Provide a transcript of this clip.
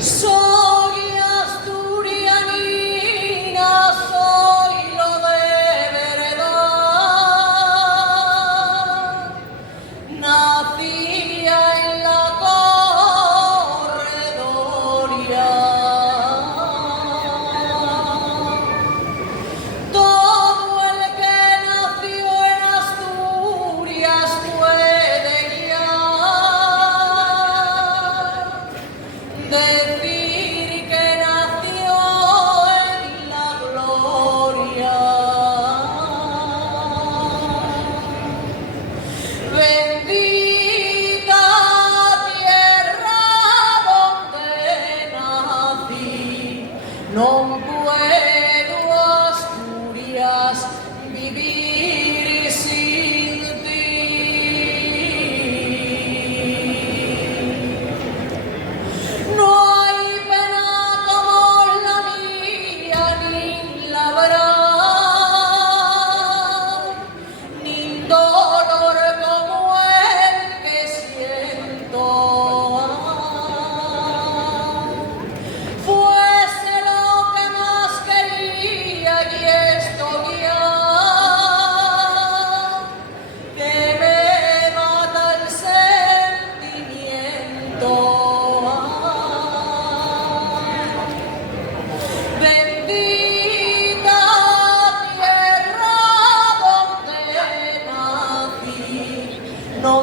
Soy asturianina, soy lo de verdad. Nacía en la corredoria. Todo el que nació en Asturias puede guiar. Decir que nació en la gloria. Bendita tierra donde nací, no puedo Asturias vivir sin ti. No hay pena como la mía, ni labrar, ni dolor como el que siento. Fuese lo que más quería y esto guiar, que me mata el sentimiento. Bendita tierra donde nací, no